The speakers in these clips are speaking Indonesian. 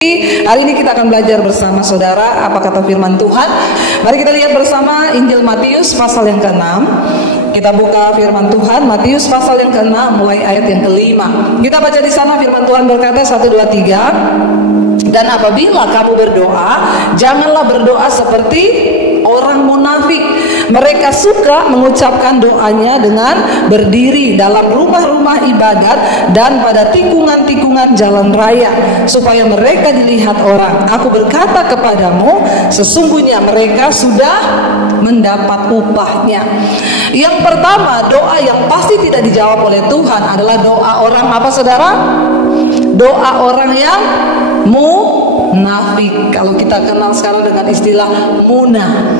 Hari ini kita akan belajar bersama saudara apa kata firman Tuhan. Mari kita lihat bersama Injil Matius pasal yang ke-6. Kita buka firman Tuhan Matius pasal yang ke-6 mulai ayat yang ke-5. Kita baca di sana firman Tuhan berkata 1, 2, 3. Dan apabila kamu berdoa, janganlah berdoa seperti orang munafik. Mereka suka mengucapkan doanya dengan berdiri dalam rumah-rumah ibadat dan pada tikungan-tikungan jalan raya, supaya mereka dilihat orang. Aku berkata kepadamu, sesungguhnya mereka sudah mendapat upahnya. Yang pertama, doa yang pasti tidak dijawab oleh Tuhan adalah doa orang apa saudara? Doa orang yang munafik. Kalau kita kenal sekarang dengan istilah munah.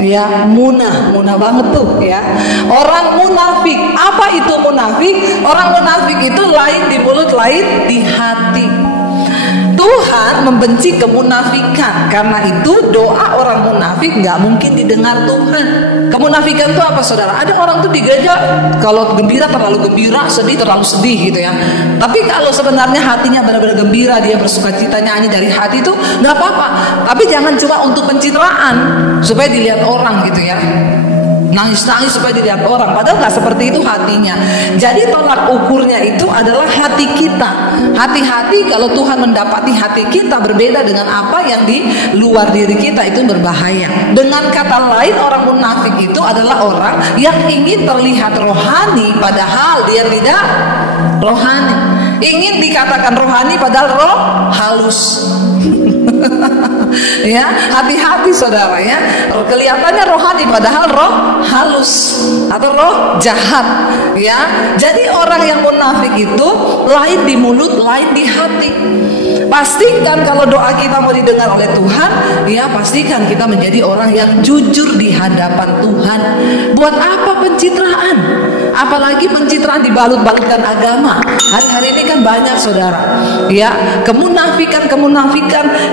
Ya, munah banget tuh ya. Orang munafik. Apa itu munafik? Orang munafik itu lain di mulut, lain di hati. Tuhan membenci kemunafikan. Karena itu doa orang munafik nggak mungkin didengar Tuhan. Kemunafikan itu apa saudara? Ada orang tuh di gereja kalau gembira terlalu gembira, sedih terlalu sedih gitu ya. Tapi kalau sebenarnya hatinya benar-benar gembira, dia bersukacita nyanyi dari hati itu nggak apa-apa. Tapi jangan cuma untuk pencitraan supaya dilihat orang gitu ya. Nangis-nangis supaya dilihat orang, padahal nggak seperti itu hatinya. Jadi tolak ukurnya itu adalah hati kita. Hati-hati kalau Tuhan mendapati hati kita berbeda dengan apa yang di luar diri kita, itu berbahaya. Dengan kata lain, orang munafik itu adalah orang yang ingin terlihat rohani padahal dia tidak rohani. Ingin dikatakan rohani padahal roh halus. Ya, hati-hati saudara ya. Kelihatannya rohani padahal roh halus atau roh jahat ya. Jadi orang yang munafik itu lain di mulut, lain di hati. Pastikan kalau doa kita mau didengar oleh Tuhan, ya pastikan kita menjadi orang yang jujur di hadapan Tuhan. Buat apa pencitraan? Apalagi pencitraan dibalut-balutkan agama. Hari-hari ini kan banyak saudara, ya kemunafikan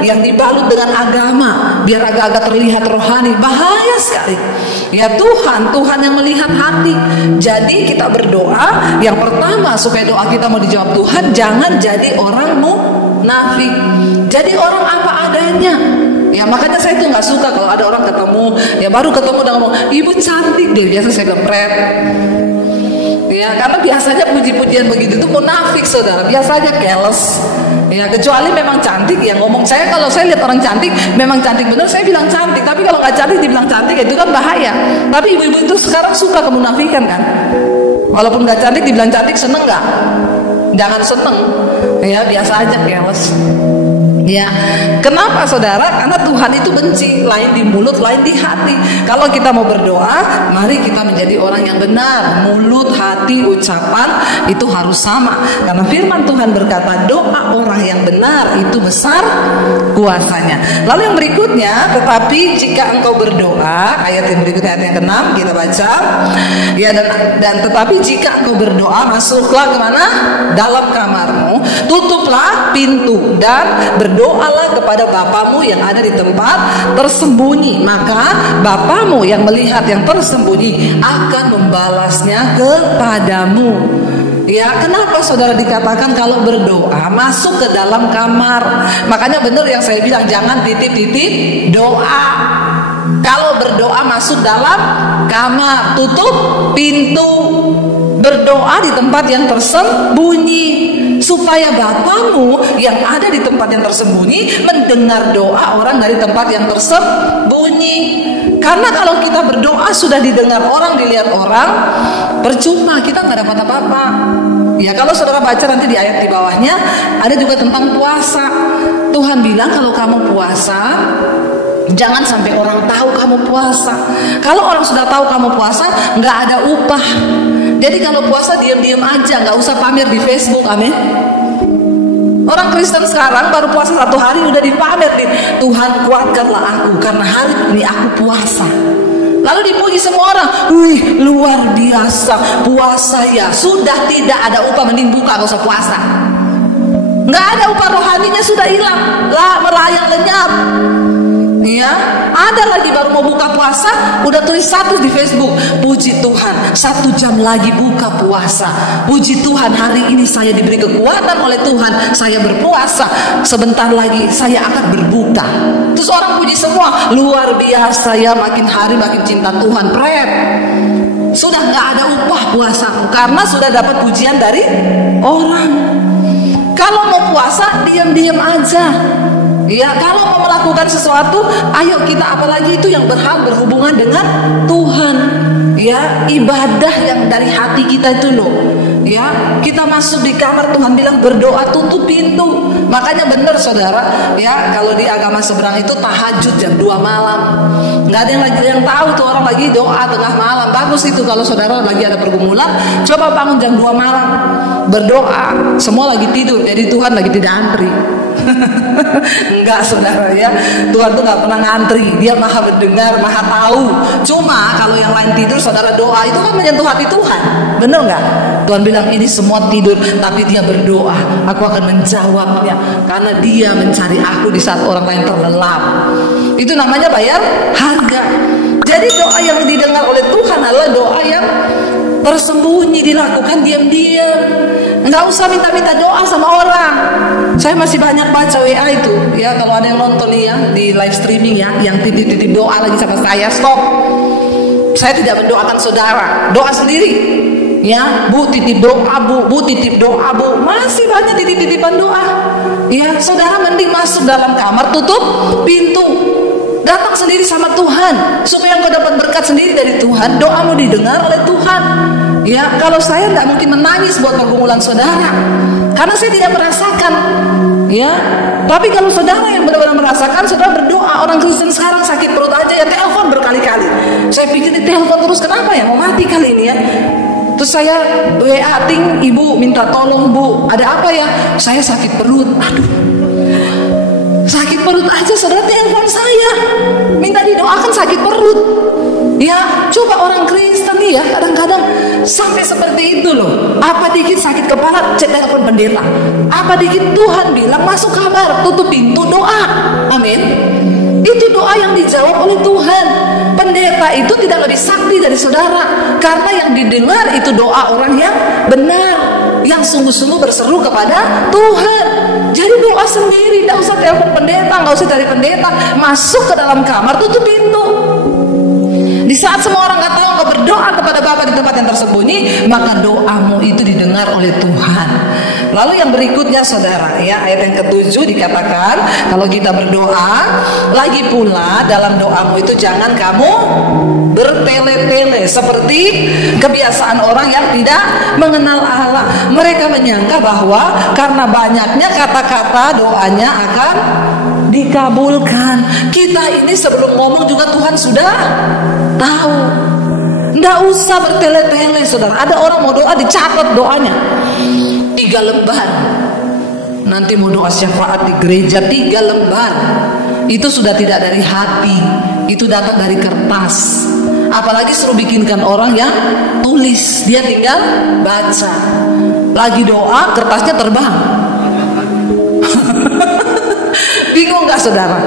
yang dibalut dengan agama, biar agak-agak terlihat rohani. Bahaya sekali. Ya Tuhan yang melihat hati. Jadi kita berdoa, yang pertama supaya doa kita mau dijawab Tuhan, jangan jadi orang munafik. Jadi orang apa adanya. Ya makanya saya tuh nggak suka kalau ada orang ketemu, ya baru ketemu dan ngomong, ibu cantik deh, biasa saya gempret. Ya karena biasanya puji-pujian begitu tuh munafik saudara, biasanya keles. Ya kecuali memang cantik yang ngomong. Saya kalau saya lihat orang cantik, memang cantik bener, saya bilang cantik. Tapi kalau nggak cantik dibilang cantik, itu kan bahaya. Tapi ibu-ibu itu sekarang suka kemunafikan kan. Walaupun nggak cantik dibilang cantik, seneng nggak? Jangan seneng. Ya biasa aja keles. Ya, kenapa saudara? Karena Tuhan itu benci, lain di mulut, lain di hati. Kalau kita mau berdoa, mari kita menjadi orang yang benar. Mulut, hati, ucapan itu harus sama. Karena firman Tuhan berkata, doa orang yang benar itu besar kuasanya. Lalu yang berikutnya, tetapi jika engkau berdoa, ayat yang berikutnya, ayat yang ke-6 kita baca. Ya dan tetapi jika engkau berdoa, masuklah kemana? Dalam kamarmu, tutuplah pintu dan berdoalah kepada Bapamu yang ada di tempat tersembunyi. Maka Bapamu yang melihat yang tersembunyi akan membalasnya kepadamu. Ya, kenapa saudara dikatakan kalau berdoa masuk ke dalam kamar? Makanya benar yang saya bilang, jangan titip-titip doa. Kalau berdoa masuk dalam kamar, tutup pintu. Berdoa di tempat yang tersembunyi, supaya Bapamu yang ada di tempat yang tersembunyi mendengar doa orang dari tempat yang tersembunyi. Karena kalau kita berdoa sudah didengar orang, dilihat orang, percuma, kita nggak dapat apa-apa. Ya kalau saudara baca nanti di ayat di bawahnya ada juga tentang puasa. Tuhan bilang kalau kamu puasa, jangan sampai orang tahu kamu puasa. Kalau orang sudah tahu kamu puasa, nggak ada upah. Jadi kalau puasa diam-diam aja, nggak usah pamer di Facebook, amin. Orang Kristen sekarang baru puasa 1 hari udah dipamer nih, Tuhan kuatkanlah aku karena hari ini aku puasa. Lalu dipuji semua orang, wih luar biasa puasa ya. Sudah tidak ada upah, mending buka, nggak usah puasa. Nggak ada upah, rohaninya sudah hilang, lah melayang lenyap. Ya, ada lagi baru mau buka puasa, udah tulis status di Facebook, puji Tuhan, 1 jam lagi buka puasa. Puji Tuhan, hari ini saya diberi kekuatan oleh Tuhan, saya berpuasa. Sebentar lagi saya akan berbuka. Terus orang puji semua, luar biasa ya, makin hari makin cinta Tuhan. Pret, sudah nggak ada upah puasamu karena sudah dapat pujian dari orang. Kalau mau puasa, diam-diam aja. Ya, kalau mau melakukan sesuatu, ayo kita, apalagi itu yang berhubungan dengan Tuhan. Ya, ibadah yang dari hati kita itu loh. Ya, kita masuk di kamar, Tuhan bilang berdoa, tutup pintu. Makanya benar saudara, ya, kalau di agama seberang itu tahajud jam 2 malam. Nggak ada yang tahu tuh orang lagi doa tengah malam. Bagus itu kalau saudara lagi ada pergumulan, coba bangun jam 2 malam berdoa. Semua lagi tidur, jadi Tuhan lagi tidak antri. Enggak saudara ya, Tuhan tuh nggak pernah ngantri, Dia maha mendengar, maha tahu. Cuma kalau yang lain tidur, saudara doa itu kan menyentuh hati Tuhan, bener nggak? Tuhan bilang ini semua tidur, tapi dia berdoa, aku akan menjawabnya karena dia mencari aku di saat orang lain terlelap. Itu namanya bayar harga. Jadi doa yang didengar oleh Tuhan adalah doa yang tersembunyi, dilakukan diam-diam. Nggak usah minta-minta doa sama orang. Saya masih banyak baca WA itu, ya, kalau ada yang nonton nih ya di live streaming ya, yang titip-titip doa lagi sama saya, stop. Saya tidak mendoakan saudara, doa sendiri. Ya, Bu titip doa, Bu titip doa, Bu. Masih banyak titip-titipan doa. Ya, saudara mending masuk dalam kamar, tutup pintu. Datang sendiri sama Tuhan supaya engkau dapat berkat sendiri dari Tuhan. Doamu didengar oleh Tuhan. Ya, kalau saya tidak mungkin menangis buat pergumulan saudara karena saya tidak merasakan. Ya, tapi kalau saudara yang benar-benar merasakan, saudara berdoa. Orang Kristen sekarang sakit perut aja ya telepon berkali-kali. Saya pikir di telepon terus, kenapa ya, mau mati kali ini ya. Terus saya WA ting, Ibu minta tolong Bu, ada apa ya? Saya sakit perut. Aduh, sakit perut aja saudara telepon saya, minta didoakan sakit perut. Ya, coba orang Kristen nih ya, kadang-kadang sampai seperti itu loh. Apa dikit sakit kepala, cek telepon pendeta. Apa dikit Tuhan bilang masuk kamar, tutup pintu, doa. Amin. Itu doa yang dijawab oleh Tuhan. Pendeta itu tidak lebih sakti dari saudara, karena yang didengar itu doa orang yang benar, yang sungguh-sungguh berseru kepada Tuhan. Jadi doa sendiri, tidak usah telepon pendeta, nggak usah dari pendeta. Masuk ke dalam kamar, tutup pintu. Di saat semua orang nggak tahu, engkau berdoa kepada Bapa di tempat yang tersembunyi, maka doamu itu didengar oleh Tuhan. Lalu yang berikutnya saudara, ya, ayat yang ke-7 dikatakan, kalau kita berdoa, lagi pula dalam doamu itu jangan kamu bertele-tele seperti kebiasaan orang yang tidak mengenal Allah. Mereka menyangka bahwa karena banyaknya kata-kata doanya akan dikabulkan. Kita ini sebelum ngomong juga Tuhan sudah tahu. Nggak usah bertele-tele saudara. Ada orang mau doa dicatat doanya 3 lembar. Nanti mau doa syafaat di gereja 3 lembar. Itu sudah tidak dari hati, itu datang dari kertas. Apalagi suruh bikinkan orang yang tulis, dia tinggal baca. Lagi doa kertasnya terbang. Bingung gak saudara?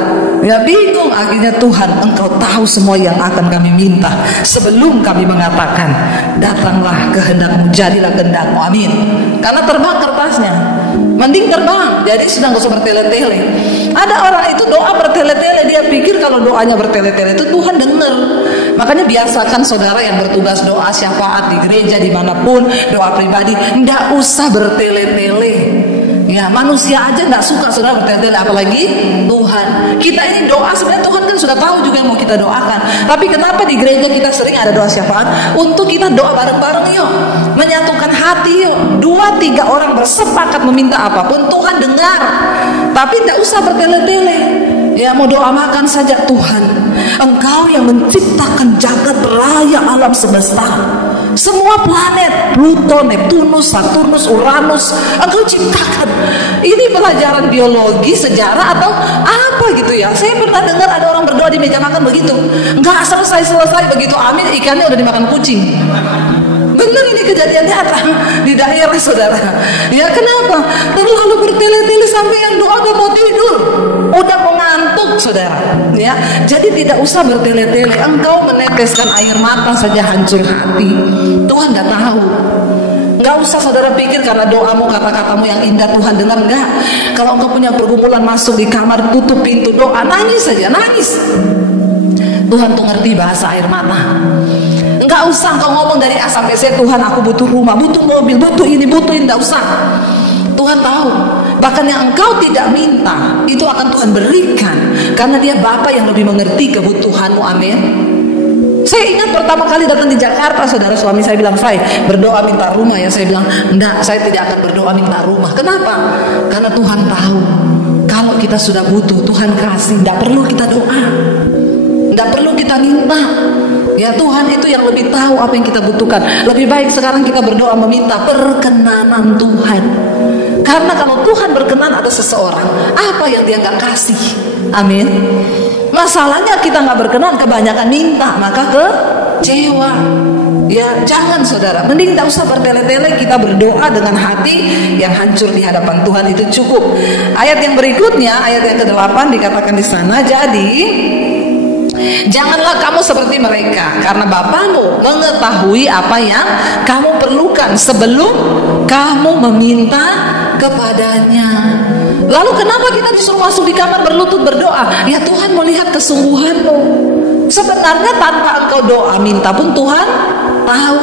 Ya bingung. Akhirnya Tuhan, engkau tahu semua yang akan kami minta sebelum kami mengatakan datanglah kehendakmu, jadilah kehendakmu. Amin. Karena terbang kertasnya, mending terbang. Jadi sudah gak usah bertele-tele. Ada orang itu doa bertele-tele, dia pikir kalau doanya bertele-tele itu Tuhan dengar. Makanya biasakan saudara yang bertugas doa syafaat di gereja dimanapun, doa pribadi, nggak usah bertele-tele. Ya, manusia aja nggak suka saudara bertele-tele, apalagi Tuhan. Kita ini doa sebenarnya Tuhan kan sudah tahu juga yang mau kita doakan. Tapi kenapa di gereja kita sering ada doa syafaat? Untuk kita doa bareng-bareng yuk, menyatukan hati yuk. 2-3 orang bersepakat meminta apapun Tuhan dengar. Tapi nggak usah bertele-tele. Ya, mau doa makan saja. Tuhan, Engkau yang menciptakan jagat raya alam semesta, semua planet, Pluto, Neptunus, Saturnus, Uranus, Engkau ciptakan. Ini pelajaran biologi, sejarah atau apa gitu ya. Saya pernah dengar ada orang berdoa di meja makan begitu, nggak selesai begitu amin, ikannya udah dimakan kucing. Bener, ini kejadian nyata di daerah saudara. Ya, kenapa? Terlalu bertele-tele sampai yang doa gak mau tidur, udah mau ngantuk, saudara. Ya, jadi tidak usah bertele-tele. Engkau meneteskan air mata saja hancur hati. Tuhan tidak tahu. Nggak usah saudara pikir karena doamu, kata-katamu yang indah Tuhan dengar. Enggak. Kalau engkau punya pergumulan, masuk di kamar, tutup pintu, doa, nangis saja, nangis. Tuhan tuh ngerti bahasa air mata. Enggak usah engkau ngomong dari A sampai Z, Tuhan aku butuh rumah, butuh mobil, butuh ini, enggak usah. Tuhan tahu. Bahkan yang engkau tidak minta, itu akan Tuhan berikan. Karena Dia Bapa yang lebih mengerti kebutuhanmu. Amin. Saya ingat pertama kali datang di Jakarta, saudara, suami saya bilang, "Fai, berdoa minta rumah ya." Saya bilang, "Enggak, saya tidak akan berdoa minta rumah." Kenapa? Karena Tuhan tahu kalau kita sudah butuh, Tuhan kasih. Tidak perlu kita doa, tidak perlu kita minta. Ya, Tuhan itu yang lebih tahu apa yang kita butuhkan. Lebih baik sekarang kita berdoa meminta perkenanan Tuhan. Karena kalau Tuhan berkenan ada seseorang, apa yang Dia nggak kasih? Amin. Masalahnya kita nggak berkenan, kebanyakan minta, maka kecewa. Ya, jangan saudara, mending tak usah bertele-tele, kita berdoa dengan hati yang hancur di hadapan Tuhan, itu cukup. Ayat yang berikutnya, ayat yang ke-8 dikatakan di sana, jadi janganlah kamu seperti mereka, karena Bapamu mengetahui apa yang kamu perlukan sebelum kamu meminta kepadanya. Lalu kenapa kita disuruh masuk di kamar berlutut berdoa? Ya, Tuhan melihat kesungguhanmu. Sebenarnya tanpa engkau doa minta pun Tuhan tahu.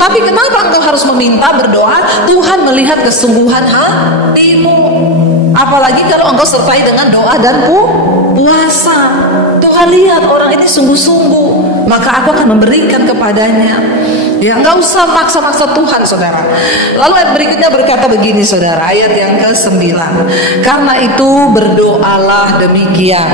Tapi kenapa engkau harus meminta berdoa? Tuhan melihat kesungguhan hatimu. Apalagi kalau engkau sertai dengan doa dan puasa. Tuhan lihat orang ini sungguh-sungguh, maka aku akan memberikan kepadanya. Ya, nggak usah maksa-maksa Tuhan, saudara. Lalu ayat berikutnya berkata begini, saudara, ayat yang ke-9. Karena itu berdoalah demikian,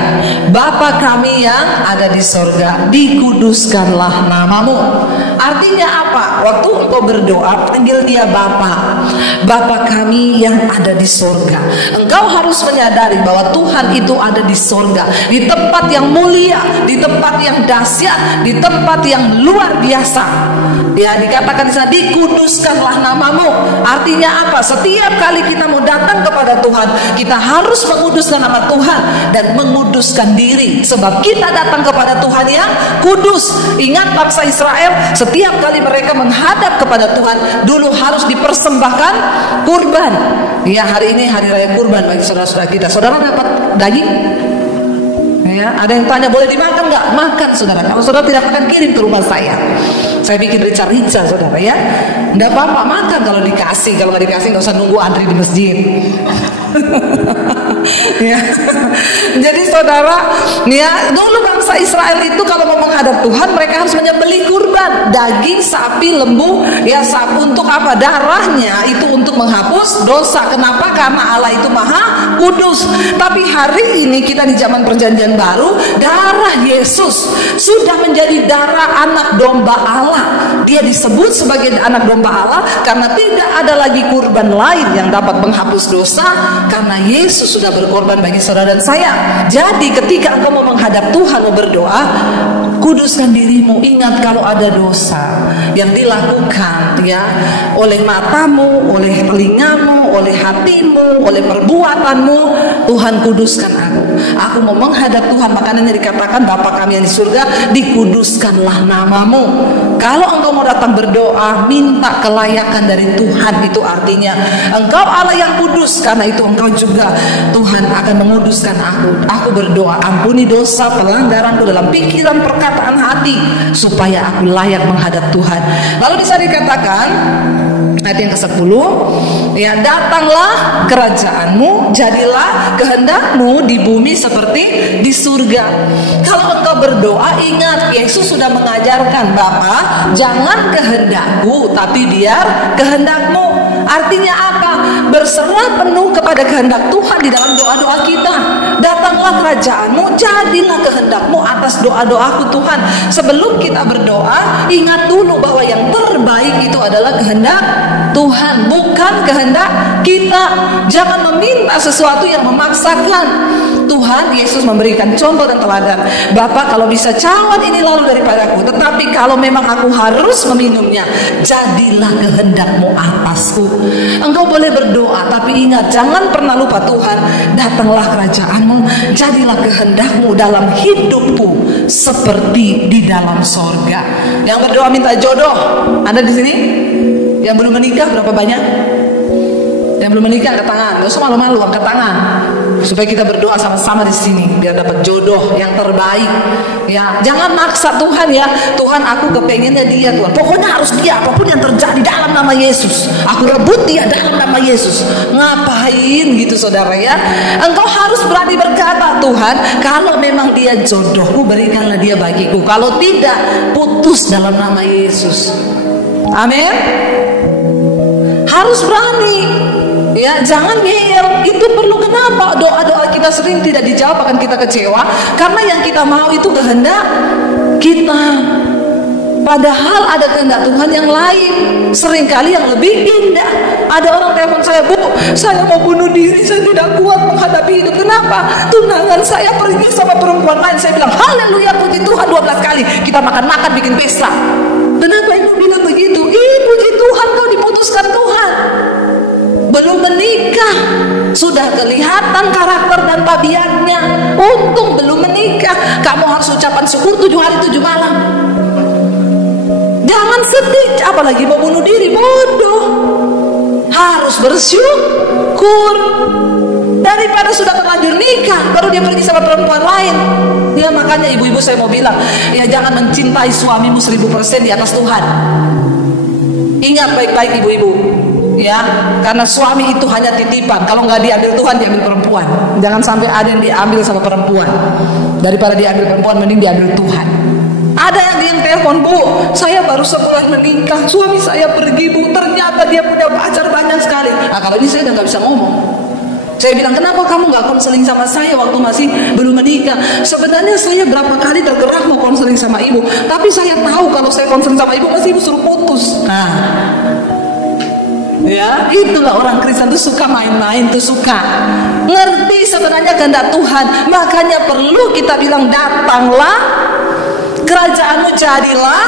Bapa kami yang ada di sorga, dikuduskanlah namamu. Artinya apa? Waktu engkau berdoa, panggil Dia Bapa. Bapa kami yang ada di sorga. Engkau harus menyadari bahwa Tuhan itu ada di sorga, di tempat yang mulia, di tempat yang dahsyat, di tempat yang luar biasa. Ya, dikatakan di sana, dikuduskanlah namamu. Artinya apa? Setiap kali kita mau datang kepada Tuhan, kita harus menguduskan nama Tuhan dan menguduskan diri, sebab kita datang kepada Tuhan yang kudus. Ingat bangsa Israel, setiap kali mereka menghadap kepada Tuhan, dulu harus dipersembahkan kurban. Ya, hari ini hari raya kurban bagi saudara-saudara kita. Saudara dapat daging? Ya, ada yang tanya boleh dimakan nggak? Makan, saudara. Kalau saudara tidak makan, kirim ke rumah saya. Saya bikin rica-rica, saudara, ya. Nggak apa-apa, makan kalau dikasih. Kalau nggak dikasih, nggak usah nunggu antri di masjid. Ya. Jadi saudara, ya, dulu bangsa Israel itu kalau mau menghadap Tuhan, mereka harus menyembelih kurban, daging sapi, lembu, ya, untuk apa? Darahnya itu untuk menghapus dosa. Kenapa? Karena Allah itu maha kudus. Tapi hari ini kita di zaman perjanjian baru, darah Yesus sudah menjadi darah anak domba Allah. Dia disebut sebagai anak domba Allah karena tidak ada lagi kurban lain yang dapat menghapus dosa, karena Yesus sudah berkorban bagi saudara dan saya. Jadi ketika engkau mau menghadap Tuhan, mau berdoa, kuduskan dirimu. Ingat kalau ada dosa yang dilakukan, ya, oleh matamu, oleh telingamu, oleh hatimu, oleh perbuatanmu, Tuhan kuduskan aku. Aku mau menghadap Tuhan, makanya dikatakan Bapa kami yang di surga, dikuduskanlah namamu. Kalau engkau mau datang berdoa, minta kelayakan dari Tuhan, itu artinya engkau Allah yang kudus. Karena itu engkau juga, Tuhan akan menguduskan aku. Aku berdoa, ampuni dosa pelanggaranku dalam pikiran, perkataan, hati, supaya aku layak menghadap Tuhan. Lalu bisa dikatakan ayat yang ke-10, ya, datanglah kerajaanmu, jadilah kehendakmu di bumi seperti di surga. Kalau engkau berdoa, ingat Yesus sudah mengajarkan, Bapa, jangan kehendakku tapi biar kehendakmu. Artinya apa? Berserah penuh kepada kehendak Tuhan di dalam doa-doa kita. Datanglah kerajaanmu, jadilah kehendakmu atas doa-doaku Tuhan. Sebelum kita berdoa, ingat dulu bahwa yang terbaik itu adalah kehendak Tuhan, bukan kehendak kita. Jangan meminta sesuatu yang memaksakan. Tuhan Yesus memberikan contoh dan teladan. Bapa, kalau bisa cawan ini lalu daripadaku, tetapi kalau memang aku harus meminumnya, jadilah kehendak-Mu atasku. Engkau boleh berdoa, tapi ingat, jangan pernah lupa Tuhan, datanglah kerajaan-Mu, jadilah kehendak-Mu dalam hidupku seperti di dalam sorga. Yang berdoa minta jodoh, ada di sini? Yang belum menikah berapa banyak? Yang belum menikah angkat tangan, gak usah malu-malu, angkat tangan supaya kita berdoa sama-sama di sini biar dapat jodoh yang terbaik. Ya, jangan maksa Tuhan ya. Tuhan, aku kepengennya dia Tuhan. Pokoknya harus dia, apapun yang terjadi dalam nama Yesus. Aku rebut dia dalam nama Yesus. Ngapain gitu saudara ya? Engkau harus berani berkata, Tuhan, kalau memang dia jodohku, berikanlah dia bagiku. Kalau tidak, putus dalam nama Yesus. Amin. Harus berani. Ya, jangan ngeyel. Itu perlu. Kenapa doa-doa kita sering tidak dijawab, akan kita kecewa karena yang kita mau itu kehendak kita, padahal ada kehendak Tuhan yang lain, seringkali yang lebih indah. Ada orang telepon saya, Bu, saya mau bunuh diri, saya tidak kuat menghadapi hidup. Kenapa? Tunangan saya pergi sama perempuan lain. Saya bilang, haleluya, puji Tuhan 12 kali. Kita makan-makan bikin pesta. Kenapa ibu bilang begitu? Puji Tuhan, kau diputuskan Tuhan. Belum menikah sudah kelihatan karakter dan tabiatnya. Untung belum menikah. Kamu harus ucapan syukur 7 hari 7 malam. Jangan sedih, apalagi mau bunuh diri, bodoh. Harus bersyukur. Daripada sudah terlanjur nikah baru dia pergi sama perempuan lain. Ya, makanya ibu-ibu saya mau bilang, ya jangan mencintai suamimu 1000% di atas Tuhan. Ingat baik-baik ibu-ibu, ya, karena suami itu hanya titipan. Kalau nggak diambil Tuhan, diambil perempuan. Jangan sampai ada yang diambil sama perempuan. Daripada diambil perempuan, mending diambil Tuhan. Ada yang telepon, Bu, saya baru sebulan menikah, suami saya pergi, Bu, ternyata dia punya pacar banyak sekali. Nah, kalau ini saya udah nggak bisa ngomong. Saya bilang, kenapa kamu nggak konseling sama saya waktu masih belum menikah? Sebenarnya saya berapa kali tergerak mau konseling sama ibu, tapi saya tahu kalau saya konseling sama ibu pasti ibu suruh putus. Nah, ya, itulah orang Kristen tuh suka main-main, tuh suka ngerti sebenarnya kehendak Tuhan. Makanya perlu kita bilang, datanglah kerajaan-Mu, jadilah,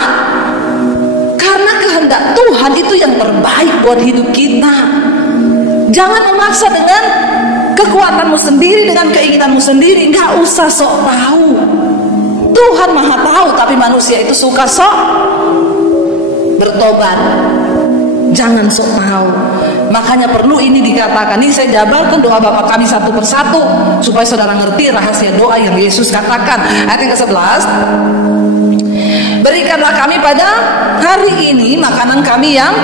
karena kehendak Tuhan itu yang terbaik buat hidup kita. Jangan memaksa dengan kekuatanmu sendiri, dengan keinginanmu sendiri. Nggak usah sok tahu. Tuhan maha tahu, tapi manusia itu suka sok bertobat. Jangan sok tahu. Makanya perlu ini dikatakan. Ini saya jabarkan doa Bapa kami satu persatu supaya saudara ngerti rahasia doa yang Yesus katakan. Ayat yang ke-11, berikanlah kami pada hari ini makanan kami yang...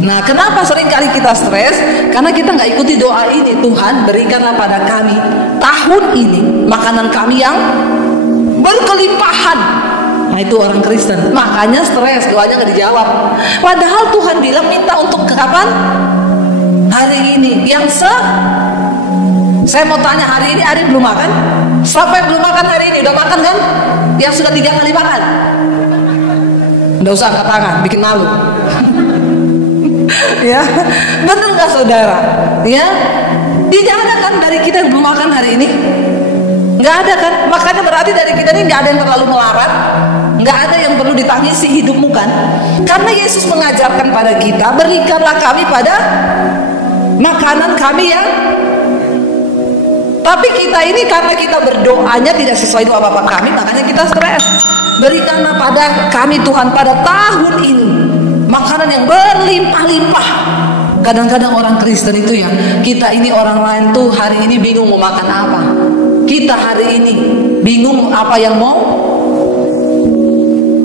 Nah, kenapa seringkali kita stres? Karena kita nggak ikuti doa ini. Tuhan, berikanlah pada kami tahun ini makanan kami yang berkelimpahan. Nah, itu orang Kristen. Makanya stres, doanya nggak dijawab. Padahal Tuhan bilang minta untuk kapan? Hari ini. Saya mau tanya, hari ini Ari belum makan? Siapa yang belum makan hari ini? Udah makan kan? Yang sudah 3 kali makan? Nggak usah angkat tangan, bikin malu. Ya, benar nggak saudara? Ya, tidak ada kan dari kita yang belum makan hari ini? Nggak ada kan? Makanya berarti dari kita ini nggak ada yang terlalu melarat, nggak ada yang perlu ditangisi hidupmu kan? Karena Yesus mengajarkan pada kita, berikanlah kami pada makanan kami yang... Tapi kita ini karena kita berdoanya tidak sesuai doa Bapa kami, makanya kita stres. Berikanlah pada kami Tuhan pada tahun ini makanan yang berlimpah-limpah. Kadang-kadang orang Kristen itu ya, kita ini orang lain tuh hari ini bingung mau makan apa. Kita hari ini bingung apa yang mau.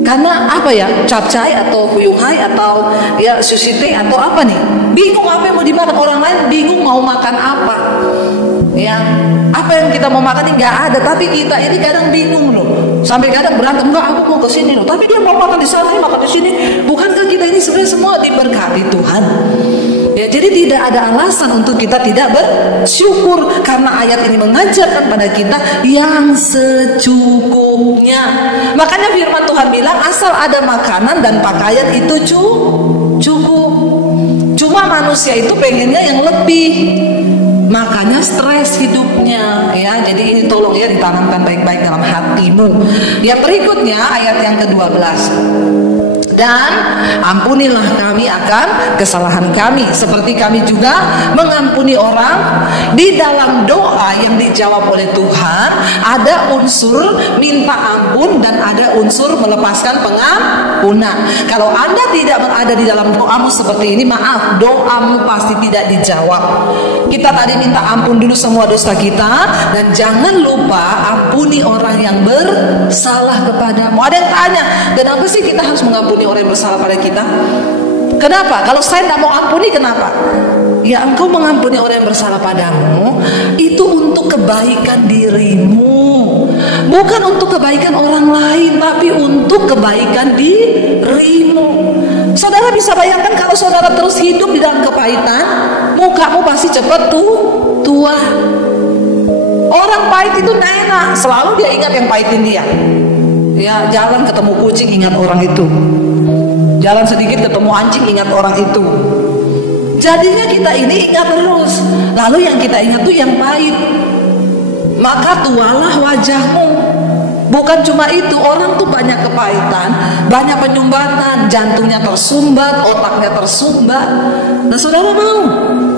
Karena apa ya, capcay atau fuyuhai atau ya susite atau apa nih, bingung apa yang mau dimakan. Orang lain bingung mau makan apa. Ya, apa yang kita mau makan ini nggak ada, tapi kita ini kadang bingung loh. Sampai kadang berantem, enggak aku mau ke sini loh, tapi dia mau makan di sana, makan di sini. Bukankah kita ini sebenarnya semua diberkati Tuhan? Ya, jadi tidak ada alasan untuk kita tidak bersyukur, karena ayat ini mengajarkan pada kita yang secukupnya. Makanya firman Tuhan bilang, asal ada makanan dan pakaian itu cukup. Cuma manusia itu pengennya yang lebih. makanya stres hidupnya ya. Jadi ini tolong ya ditanamkan baik-baik dalam hatimu. Yang berikutnya ayat yang ke-12, dan ampunilah kami akan kesalahan kami seperti kami juga mengampuni orang. Di dalam doa yang dijawab oleh Tuhan ada unsur minta ampun dan ada unsur melepaskan pengampunan. Kalau Anda tidak berada di dalam doamu seperti ini, maaf, doamu pasti tidak dijawab. Kita tadi minta ampun dulu semua dosa kita, dan jangan lupa ampuni orang yang bersalah kepadamu. Ada yang tanya, kenapa sih kita harus mengampuni orang yang bersalah pada kita? Kenapa? Kalau saya tidak mau ampuni, kenapa? Ya, engkau mengampuni orang yang bersalah padamu itu untuk kebaikan dirimu, bukan untuk kebaikan orang lain, tapi untuk kebaikan dirimu. Saudara bisa bayangkan kalau saudara terus hidup di dalam kepahitan, mukamu pasti cepat tua. Orang pahit itu gak enak, selalu dia ingat yang pahitin dia. Ya, jalan ketemu kucing ingat orang itu, jalan sedikit ketemu anjing ingat orang itu. Jadinya kita ini ingat terus, lalu yang kita ingat tuh yang pahit. Maka tualah wajahmu. Bukan cuma itu, orang tuh banyak kepahitan, banyak penyumbatan, jantungnya tersumbat, otaknya tersumbat. Nah, saudara mau?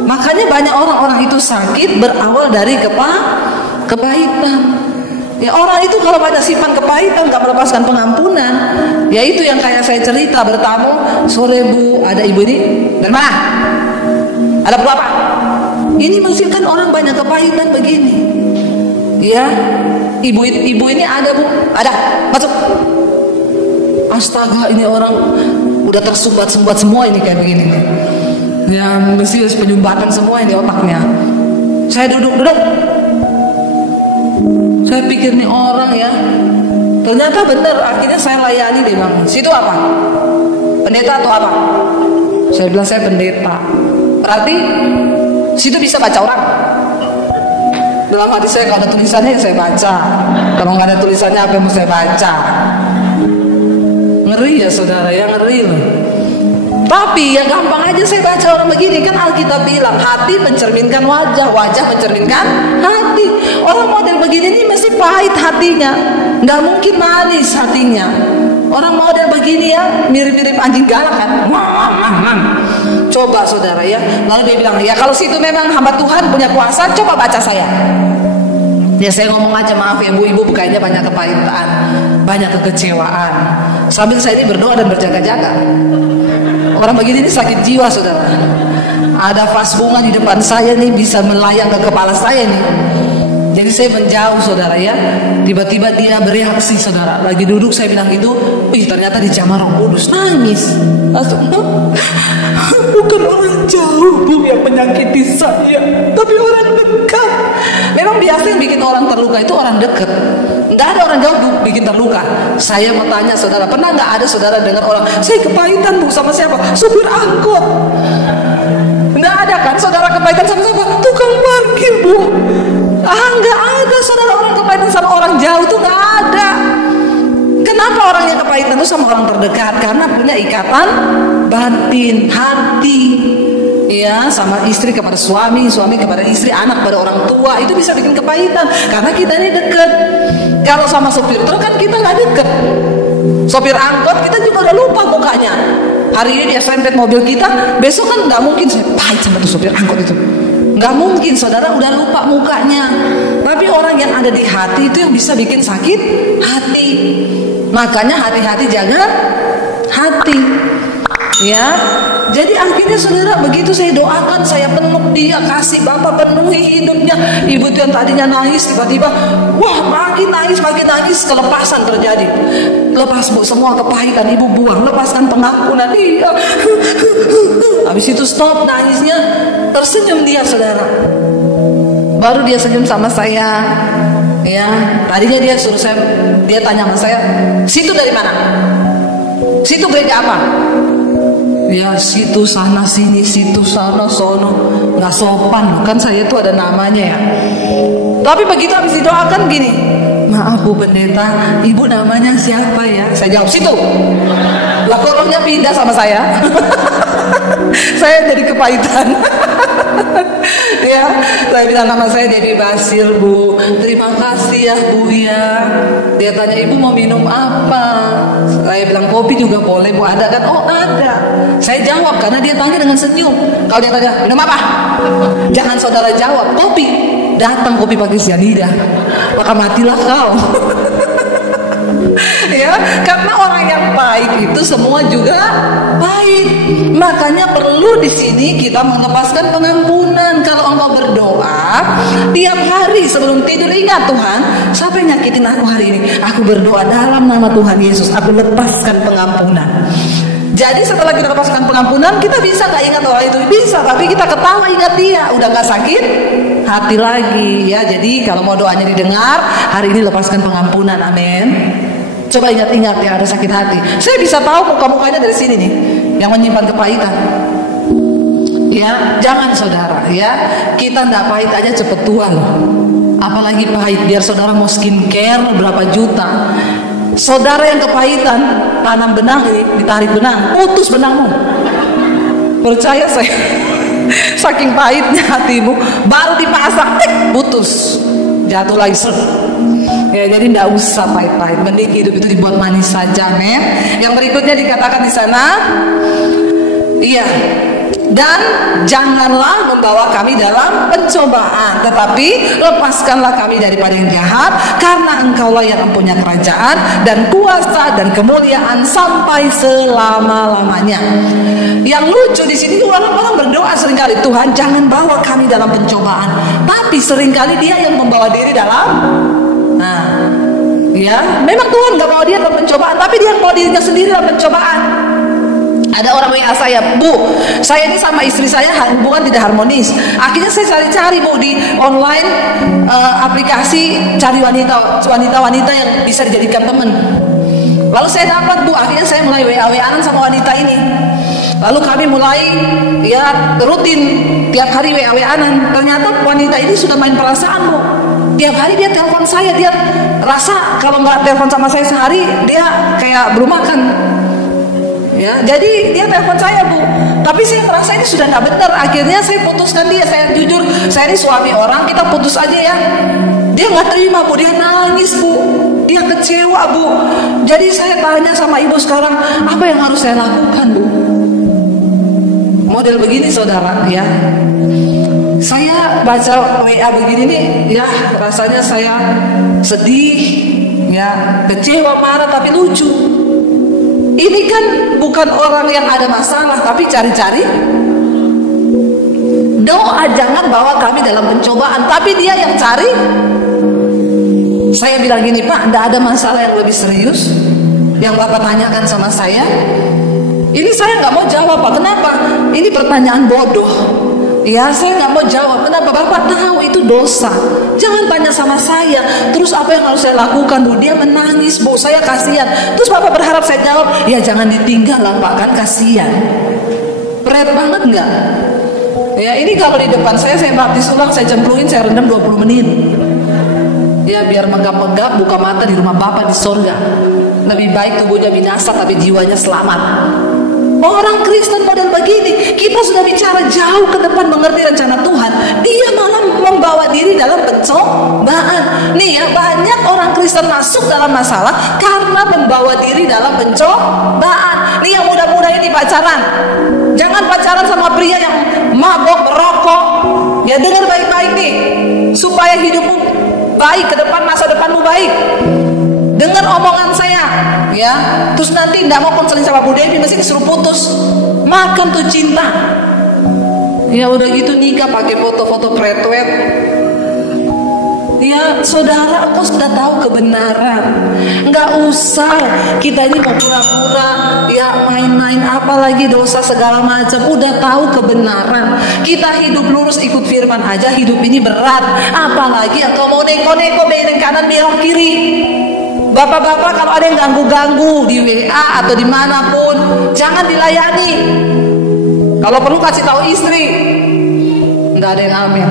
Makanya banyak orang-orang itu sakit berawal dari kepahitan. Ya, orang itu kalau pada simpan kepahitan, gak melepaskan pengampunan. Ya itu yang kayak saya cerita, bertamu, sore Bu, ada ibu ini dari mana? Ada perlu apa? Ini masih kan orang banyak kepahitan begini. Ya, ibu ini ada Bu, ada, masuk. Astaga, ini orang udah tersumbat-sumbat semua ini kayak begini nih. Ya, mesti penyumbatan semua ini otaknya. Saya duduk. Saya pikir nih orang ya, ternyata benar. Akhirnya saya layani, dia bilang, situ apa? Pendeta atau apa? Saya bilang saya pendeta. Berarti situ bisa baca orang. Dalam hati saya kalau ada tulisannya ya saya baca. Kalau nggak ada tulisannya apa yang mau saya baca? Ngeri ya saudara, ya ngeri loh. Tapi yang gampang aja saya baca orang begini. Kan Alkitab bilang hati mencerminkan wajah, wajah mencerminkan hati. Orang model begini ini mesti pahit hatinya, nggak mungkin manis hatinya. Orang model begini ya mirip-mirip anjing galak kan. Coba saudara ya. Lalu dia bilang, ya kalau situ memang hamba Tuhan punya kuasa, coba baca saya. Ya saya ngomong aja, maaf ya ibu-ibu, kayaknya banyak kepahitan, banyak kekecewaan. Sambil saya ini berdoa dan berjaga-jaga. Orang begini ini sakit jiwa saudara. Ada vas bunga di depan saya nih, bisa melayang ke kepala saya nih. Jadi saya menjauh saudara ya. Tiba-tiba dia bereaksi saudara. Lagi duduk saya bilang gitu, wih ternyata dijamah Roh Kudus, nangis. Langsung, bukan orang jauh Bu yang menyakiti saya, tapi orang dekat. Memang biasa yang bikin orang terluka itu orang dekat. Nggak ada orang jauh bikin terluka. Saya mau tanya saudara, pernah nggak ada saudara dengar orang, saya kepahitan Bu sama siapa? Supir angkot. Nggak ada kan saudara kepahitan sama siapa? Tukang parkir Bu. Nggak ada saudara orang kepahitan sama orang jauh tuh nggak ada. Kenapa orang yang kepahitan itu sama orang terdekat? Karena punya ikatan batin, hati. Ya, sama istri kepada suami, suami kepada istri, anak kepada orang tua, itu bisa bikin kepahitan karena kita ini deket. Kalau sama sopir truk kan kita nggak deket. Sopir angkot kita juga udah lupa mukanya. Hari ini dia serempet mobil kita, besok kan nggak mungkin saya pahit sama tuh sopir angkot itu. Nggak mungkin, saudara udah lupa mukanya. Tapi orang yang ada di hati itu yang bisa bikin sakit hati. Makanya hati-hati, jaga hati. Ya, jadi akhirnya saudara begitu saya doakan, saya peluk dia, kasih Bapak penuhi hidupnya. Ibu itu yang tadinya nangis tiba-tiba, wah makin nangis, kelepasan terjadi. Lepas Bu semua kepahitan, Ibu buang, lepaskan pengampunan dia. Habis itu stop nangisnya, tersenyum dia saudara. Baru dia senyum sama saya. Ya, tadinya dia suruh saya, dia tanya sama saya, situ dari mana? Situ gereja apa? Ya situ sana sini, situ sana sono, nggak sopan kan saya itu ada namanya ya. Tapi begitu habis didoakan gini, maaf Bu Pendeta, Ibu namanya siapa ya? Saya jawab situ. Lah kok orangnya pindah sama saya. Saya jadi kepahitan. Ya, saya bilang nama saya Devi Basir, Bu. Terima kasih ya Bu ya. Dia tanya, Ibu mau minum apa? Saya bilang kopi juga boleh Bu, ada kan? Oh ada. Saya jawab karena dia tanya dengan senyum. Kalau dia tanya minum apa? Jangan saudara jawab kopi. Datang kopi pakai sianida, maka matilah kau. Ya, karena orang yang baik itu semua juga baik. Makanya perlu di sini kita melepaskan pengampunan. Kalau engkau berdoa tiap hari sebelum tidur, ingat Tuhan, siapa yang nyakitin aku hari ini? Aku berdoa dalam nama Tuhan Yesus, aku lepaskan pengampunan. Jadi setelah kita lepaskan pengampunan, kita bisa gak ingat orang itu? Bisa, tapi kita ketawa ingat dia, udah gak sakit hati lagi ya. Jadi kalau mau doanya didengar, hari ini lepaskan pengampunan, amin. Coba ingat-ingat yang ada sakit hati. Saya bisa tahu muka-mukanya dari sini nih, yang menyimpan kepahitan. Ya, jangan saudara ya, kita ndak pahit aja cepet tua loh. Apalagi pahit, biar saudara mau skincare berapa juta. Saudara yang kepahitan, tanam benang ini, ditarik benang, putus benangmu. Percaya saya, saking pahitnya hatimu, baru dipasang, putus, jatuh lagi ser. Ya, jadi tidak usah pahit-pahit, mending hidup itu dibuat manis saja, men. Yang berikutnya dikatakan di sana, iya, dan janganlah membawa kami dalam pencobaan, tetapi lepaskanlah kami daripada yang jahat, karena Engkaulah yang mempunyai kerajaan dan kuasa dan kemuliaan sampai selama-lamanya. Yang lucu di sini orang-orang berdoa seringkali, Tuhan jangan bawa kami dalam pencobaan, tapi seringkali dia yang membawa diri dalam. Nah, ya, memang Tuhan nggak bawa dia dalam pencobaan, tapi dia bawa dirinya sendiri dalam pencobaan. Ada orang WA saya, Bu, saya ini sama istri saya hubungan tidak harmonis. Akhirnya saya cari-cari Bu di online aplikasi, cari wanita-wanita yang bisa dijadikan teman. Lalu saya dapat Bu, akhirnya saya mulai WA-WA-an sama wanita ini. Lalu kami mulai ya rutin tiap hari WA-WA-an. Ternyata wanita ini sudah main perasaan Bu. Tiap hari dia telepon saya, dia rasa kalau nggak telepon sama saya sehari dia kayak belum makan. Ya, jadi dia telepon saya Bu, tapi saya merasa ini sudah nggak benar. Akhirnya saya putuskan dia. Saya jujur, saya ini suami orang, kita putus aja ya. Dia nggak terima Bu, dia nangis Bu, dia kecewa Bu. Jadi saya tanya sama ibu sekarang, apa yang harus saya lakukan Bu? Model begini saudara ya. Saya baca WA begini nih, ya rasanya saya sedih, ya kecewa, marah, tapi lucu. Ini kan bukan orang yang ada masalah, tapi cari-cari doa jangan bawa kami dalam pencobaan, tapi dia yang cari. Saya bilang gini, Pak, tidak ada masalah yang lebih serius yang Bapak tanyakan sama saya. Ini saya nggak mau jawab Pak. Kenapa? Ini pertanyaan bodoh. Ya, saya nggak mau jawab. Kenapa? Bapak tahu itu dosa. Jangan tanya sama saya. Terus apa yang harus saya lakukan Bu? Dia menangis Bu, saya kasihan. Terus Bapak berharap saya jawab, ya jangan ditinggal lah Pak, kan kasihan. Berat banget nggak? Ya, ini kalau di depan saya baptis ulang, saya cemplungin, saya rendam 20 menit. Ya biar megap-megap buka mata di rumah Bapak di surga. Lebih baik tubuhnya binasa tapi jiwanya selamat. Orang Kristen model begini, kita sudah bicara jauh ke depan mengerti rencana Tuhan, dia malah membawa diri dalam pencobaan. Nih ya, banyak orang Kristen masuk dalam masalah karena membawa diri dalam pencobaan. Nih yang muda-muda ini pacaran, jangan pacaran sama pria yang mabok, merokok. Ya dengar baik-baik nih, supaya hidupmu baik ke depan, masa depanmu baik. Dengar omongan saya, ya. Terus nanti tidak mau konseling sama Bu Devi, mesti disuruh putus. Makan tuh cinta. Ya udah gitu nikah pakai foto-foto pretwet. Ya saudara, aku sudah tahu kebenaran. Nggak usah kita ini mau pura-pura, ya main-main apalagi dosa segala macam. Udah tahu kebenaran. Kita hidup lurus ikut firman aja, hidup ini berat. Apalagi atau mau neko-neko belok kanan belok kiri. Bapak-bapak kalau ada yang ganggu-ganggu di WA atau dimanapun, jangan dilayani. Kalau perlu kasih tahu istri. Nggak ada yang amin.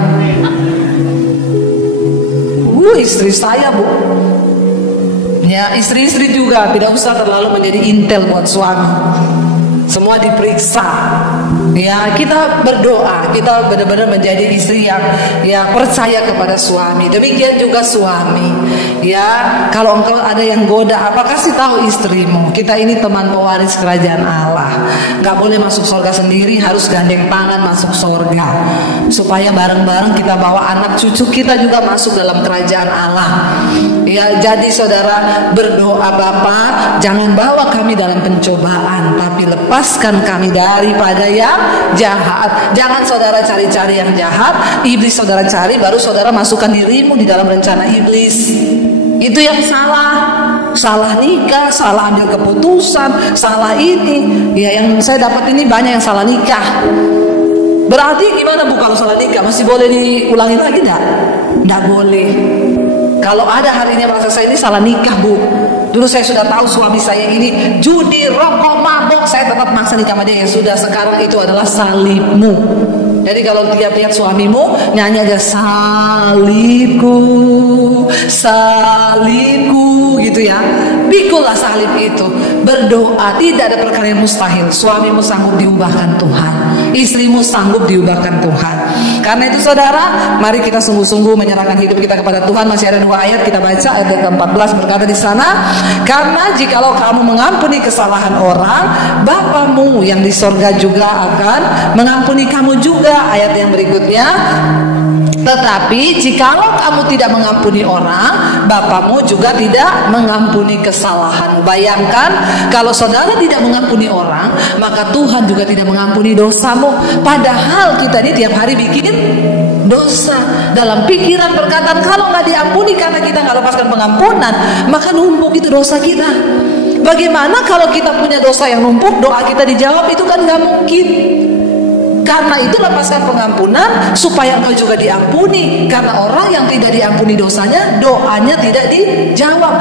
Istri saya Bu. Ya istri-istri juga tidak usah terlalu menjadi intel buat suami. Semua diperiksa. Ya, kita berdoa, kita benar-benar menjadi istri yang percaya kepada suami. Demikian juga suami. Ya, kalau engkau ada yang goda, apa kasih tahu istrimu. Kita ini teman pewaris kerajaan Allah. Gak boleh masuk surga sendiri, harus gandeng tangan masuk surga. Supaya bareng-bareng kita bawa anak cucu kita juga masuk dalam kerajaan Allah. Ya, jadi saudara berdoa, Bapa, jangan bawa kami dalam pencobaan, tapi lepaskan kami daripada yang jahat. Jangan saudara cari-cari yang jahat. Iblis saudara cari, baru saudara masukkan dirimu di dalam rencana iblis. Itu yang salah nikah, salah ambil keputusan, salah ini. Ya, yang saya dapat ini banyak yang salah nikah. Berarti gimana Bu kalau salah nikah? Masih boleh diulangi lagi enggak? Enggak boleh. Kalau ada harinya merasa saya ini salah nikah, Bu. Dulu saya sudah tahu suami saya ini judi, rokok, mabok, saya tetap maksa nikah sama dia. Ya sudah, sekarang itu adalah salibmu. Jadi kalau tiap lihat suamimu nyanyi aja salibku, salibku gitu ya. Pikulah salib itu. Berdoa, tidak ada perkara yang mustahil. Suamimu sanggup diubahkan Tuhan, istrimu sanggup diubahkan Tuhan. Karena itu saudara, mari kita sungguh-sungguh menyerahkan hidup kita kepada Tuhan. Masih ada 2 ayat kita baca. Ayat ke-14 berkata di sana, karena jikalau kamu mengampuni kesalahan orang, Bapamu yang di sorga juga akan mengampuni kamu juga. Ayat yang berikutnya, tetapi jikalau kamu tidak mengampuni orang, Bapamu juga tidak mengampuni kesalahan. Bayangkan kalau saudara tidak mengampuni orang, maka Tuhan juga tidak mengampuni dosamu. Padahal kita ini tiap hari bikin dosa dalam pikiran, perkataan. Kalau nggak diampuni karena kita nggak lepaskan pengampunan, maka numpuk itu dosa kita. Bagaimana kalau kita punya dosa yang numpuk, doa kita dijawab? Itu kan nggak mungkin. Karena itu lepaskan pengampunan supaya engkau juga diampuni. Karena orang yang tidak diampuni dosanya, doanya tidak dijawab.